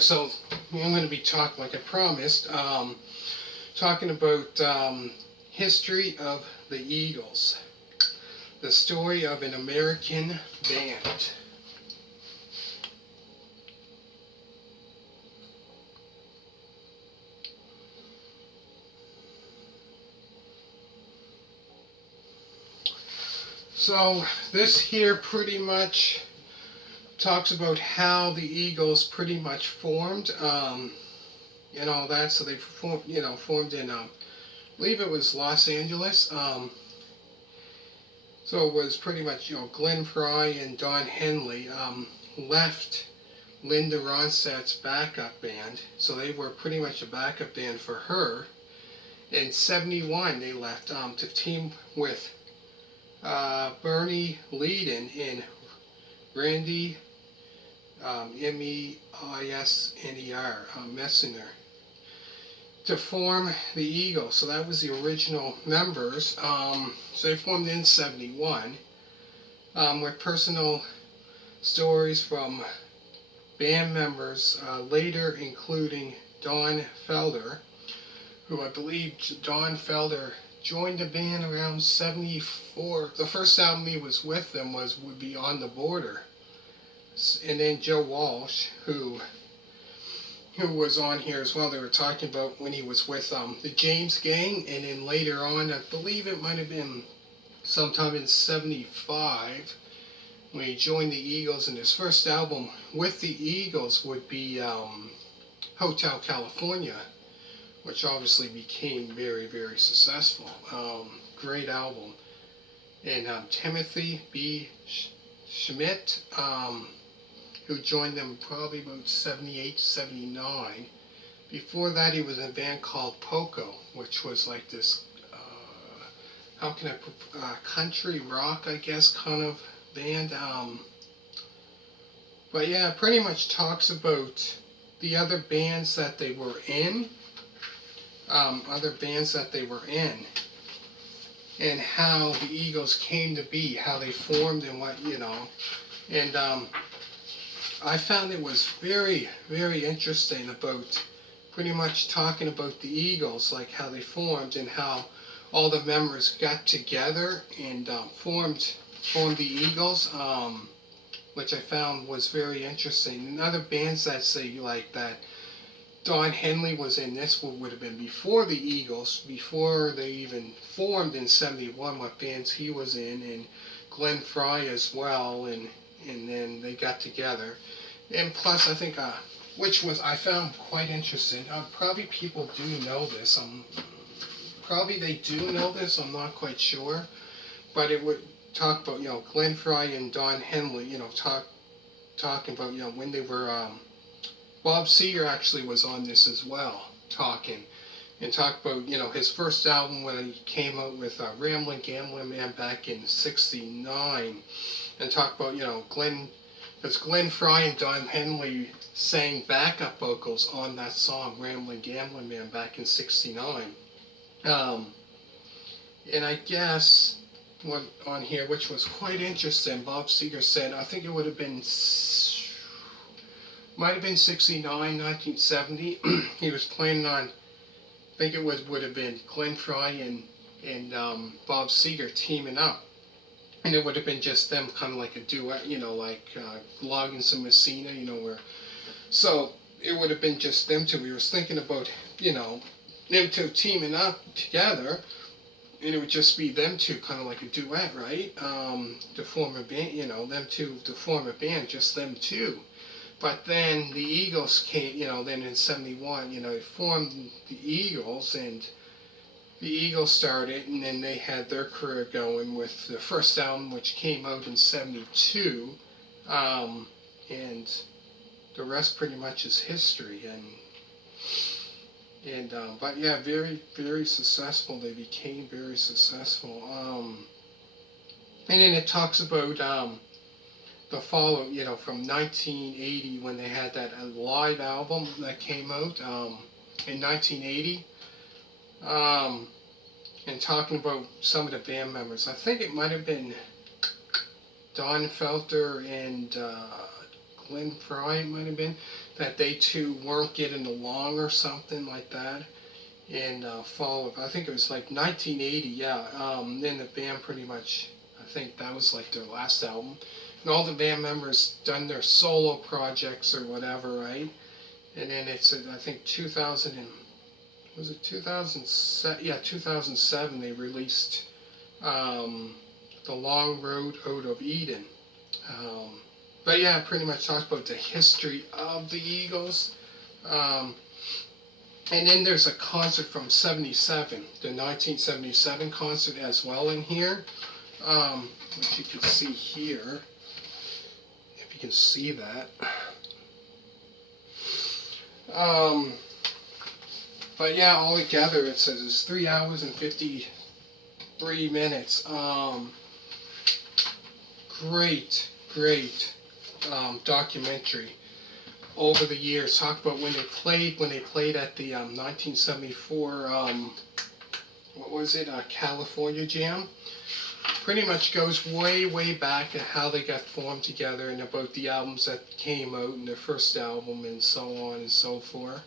So I'm going to be talking, like I promised, talking about history of the Eagles, the story of an American band. So this here pretty much talks about how the Eagles pretty much formed, and all that. So they formed in, I believe it was Los Angeles. So it was pretty much, Glenn Fry and Don Henley left Linda Ronstadt's backup band. So they were pretty much a backup band for her. In '71, they left to team with Bernie Leadon and Randy Meisner, Messner, to form the Eagles. So that was the original members. So they formed in '71 with personal stories from band members, later including Don Felder, who I believe Don Felder joined the band around '74. The first album he was with them would be On the Border. And then Joe Walsh, who was on here as well. They were talking about when he was with the James Gang, and then later on, I believe it might have been sometime in '75, when he joined the Eagles, and his first album with the Eagles would be Hotel California, which obviously became very, very successful. Great album. And Timothy B. Schmidt, who joined them probably about '78, '79. Before that, he was in a band called Poco, which was like this, how can I put, country rock, I guess, kind of band. But yeah, it pretty much talks about the other bands that they were in, and how the Eagles came to be, how they formed, and what, and I found it was very, very interesting about pretty much talking about the Eagles, like how they formed and how all the members got together and formed the Eagles, which I found was very interesting. And other bands that say like that Don Henley was in this would have been before the Eagles, before they even formed in '71, what bands he was in, and Glenn Fry as well, and then they got together. And plus, I think, which was I found quite interesting. Probably people do know this. Probably they do know this. I'm not quite sure, but it would talk about Glenn Fry and Don Henley. Talking about when they were. Bob Seger actually was on this as well, talking and talked about his first album when he came out with Ramblin' Gambling Man back in '69, and talked about because Glenn Fry and Don Henley sang backup vocals on that song Ramblin' Gambling Man back in '69. And I guess what on here, which was quite interesting, Bob Seger said, I think it would have been, might have been '69, 1970. He was planning on, I think it would have been Glenn Fry and Bob Seger teaming up. And it would have been just them, kind of like a duet, like Loggins and Messina, where. So it would have been just them two. We was thinking about, them two teaming up together, and it would just be them two, kind of like a duet, right? To form a band, them two to form a band, just them two. But then the Eagles came, then in '71, they formed the Eagles, and the Eagles started, and then they had their career going with the first album, which came out in '72, and the rest pretty much is history. But yeah, very, very successful. They became very successful. And then it talks about the follow, from 1980, when they had that live album that came out in 1980. And talking about some of the band members. I think it might have been Don Felder and Glenn Fry, it might have been, that they two weren't getting along or something like that. In fall of, I think it was like 1980, yeah. Then the band pretty much, I think that was like their last album. And all the band members done their solo projects or whatever, right? And then it's, I think 2000 and, was it 2007? Yeah, 2007 they released The Long Road Out of Eden. Um, but yeah, pretty much talked about the history of the Eagles. Um, and then there's a concert from 77, the 1977 concert as well in here, which you can see here, if you can see that. But yeah, all together it says it's 3 hours and 53 minutes. Great documentary over the years. Talk about when they played at the 1974 what was it, California Jam. Pretty much goes way back at how they got formed together and about the albums that came out and their first album and so on and so forth.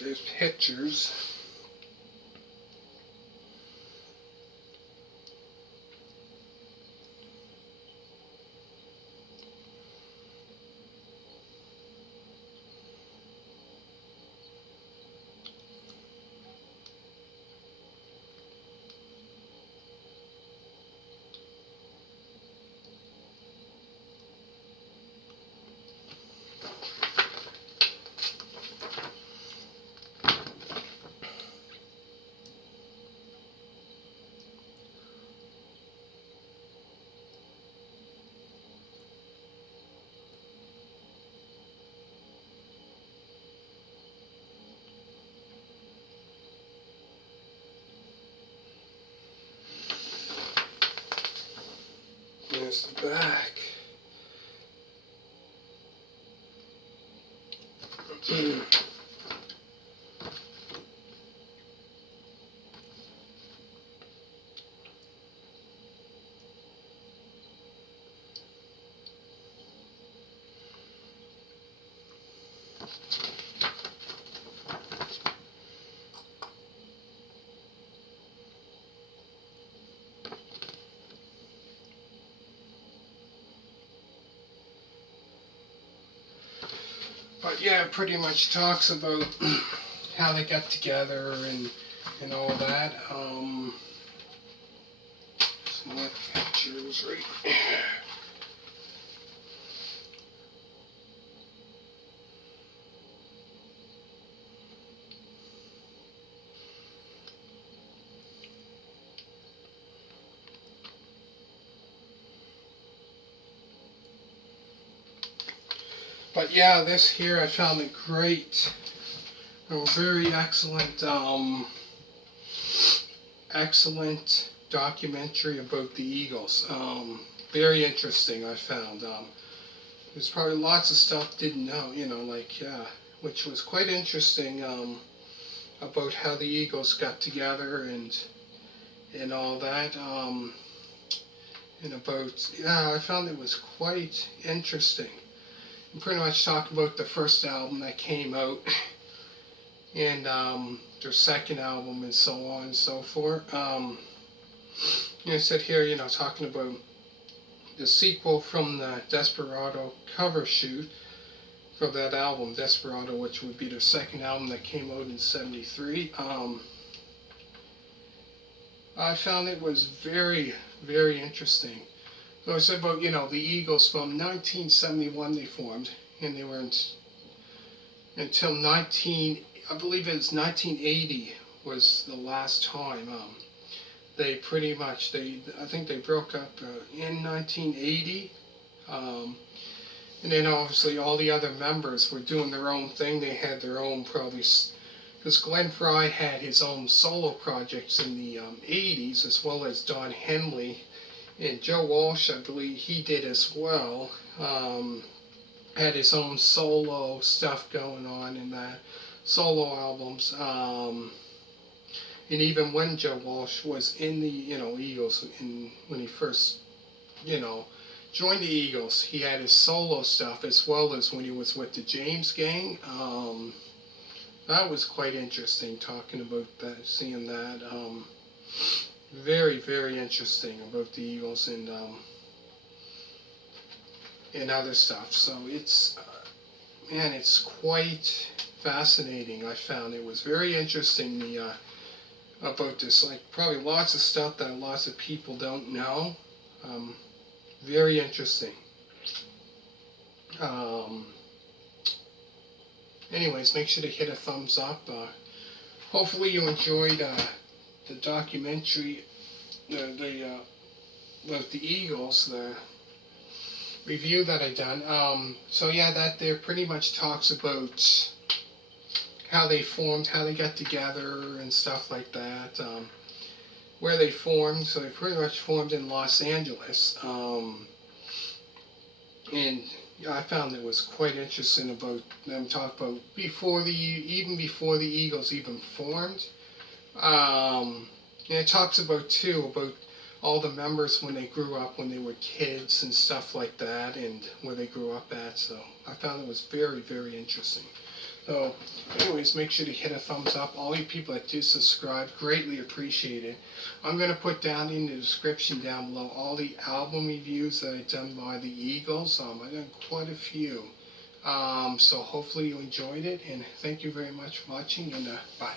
There's pictures. There's the back. But yeah, it pretty much talks about how they got together and all that. Some more pictures right here. But yeah, this here I found it great. A very excellent documentary about the Eagles. Very interesting, I found. There's probably lots of stuff didn't know, like, yeah, which was quite interesting, about how the Eagles got together and all that. And about, yeah, I found it was quite interesting. And pretty much talk about the first album that came out and their second album and so on and so forth. I said here, talking about the sequel from the Desperado cover shoot for that album, Desperado, which would be their second album that came out in 73. I found it was very interesting. So I said about, the Eagles from 1971 they formed, and they were until I believe it was 1980 was the last time. They pretty much, I think they broke up in 1980. And then obviously all the other members were doing their own thing. They had their own probably, because Glenn Fry had his own solo projects in the 80s, as well as Don Henley. And Joe Walsh, I believe he did as well. Had his own solo stuff going on in that, solo albums. And even when Joe Walsh was in the Eagles, when he first joined the Eagles. He had his solo stuff as well as when he was with the James Gang. That was quite interesting talking about that, seeing that. Very, very interesting about the Eagles and other stuff. So it's man, it's quite fascinating. I found it was very interesting about this. Like probably lots of stuff that lots of people don't know. Um, Very interesting. Um, Anyways, make sure to hit a thumbs up. Hopefully you enjoyed the documentary, about the Eagles, the review that I done. So yeah, that there pretty much talks about how they formed, how they got together, and stuff like that. Where they formed, so they pretty much formed in Los Angeles. And I found it was quite interesting about them talk about even before the Eagles even formed. And it talks about too about all the members when they grew up, when they were kids and stuff like that, and where they grew up at. So I found it was very, very interesting. So, anyways, make sure to hit a thumbs up. All you people that do subscribe, greatly appreciate it. I'm going to put down in the description down below all the album reviews that I've done by the Eagles. I've done quite a few. So hopefully you enjoyed it, and thank you very much for watching, and bye.